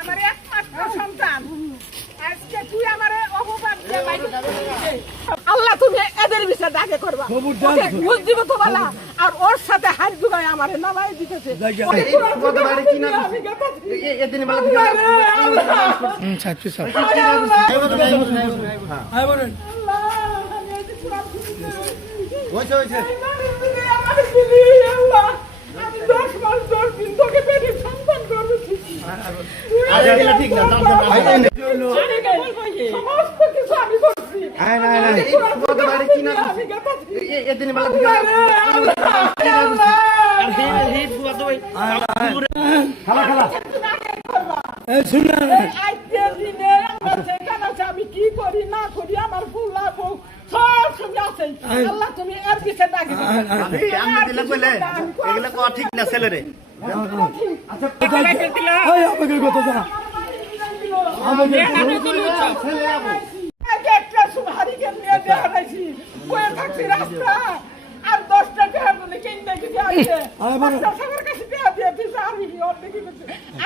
আমার একমাত্র সন্তান আজকে তুই আমারে অপবাদ দিয়ে বাইরে দিয়েছে। আল্লাহ তুমি এদের বিষয়ে ডাকে করবা, ওকে ঘুষ দিব তো বলা, আর ওর সাথে হাত জুগায় আমারে নামাই দিতেছে। আমি কি করি না করি আমার ভুল না ভুল সব সঙ্গে আছে। আল্লাহ তুমি এর পিছে ডাকি ঠিক না ছেলেরে একটা সুহারি কে নিয়ে দেওয়া হয়েছি বয়ে থাকছি রাস্তা আর 10টা টাকা বলে কিনতে গিয়ে আছে সবার কাছে দেওয়া দিয়ে দিয়েছে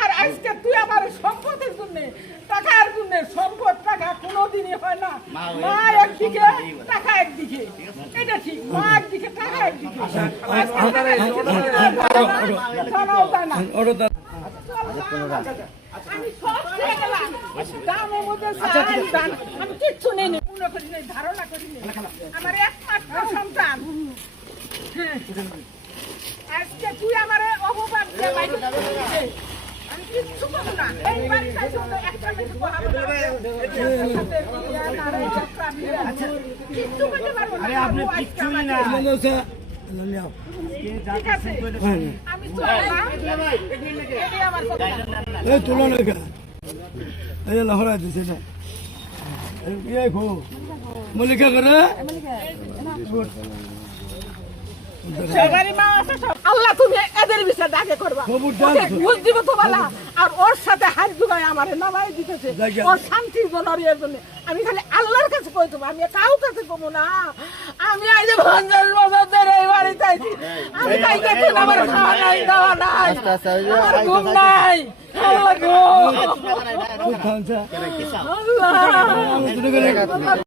আর আজকে তুই আমার সম্পদের জন্য টাকার জন্য সম্পদ টাকা কোনোদিনই হয় না। মা একদিকে টাকা একদিকে, এটা ঠিক, মা একদিকে টাকা একদিকে জানাও তাই না। আমি সব ছেড়ে গেলাম, দামের মধ্যে আমি কিচ্ছু নেই পূর্ণ করি নাই, ধারণা করি নাই। আমার একমাত্র সন্তান আজকে তুই আমার অপবাদ দিয়ে বাইরে দিয়েছে। আমি কিচ্ছু করবো না, এই বাড়ির কাছে একটা কিছু হবে না, কিচ্ছু করতে পারবো না। আপনি কিচ্ছুই না, ঠিক আছে আমি চললাম, এটাই আমার কথা। আল্লাহ তুমি এদের বিষয়ে ডাকে করবা, ওকে ঘুষ দিব তো বলা, আর ওর সাথে হাত জুগায় আমারে নামাই দিতেছে ওর শান্তির জন্য। আমি খালি আল্লাহর কাছে কই দেবো, আমি কাউ কাছে কমো না। আমি আজ 50 বছর ধরে এই বাড়িতে আছি, আমি তাই দেখি আমার খাওয়া নাই, দাওয়া নাই, আমার ঘুম নাই। আল্লাহ গো, আল্লাহ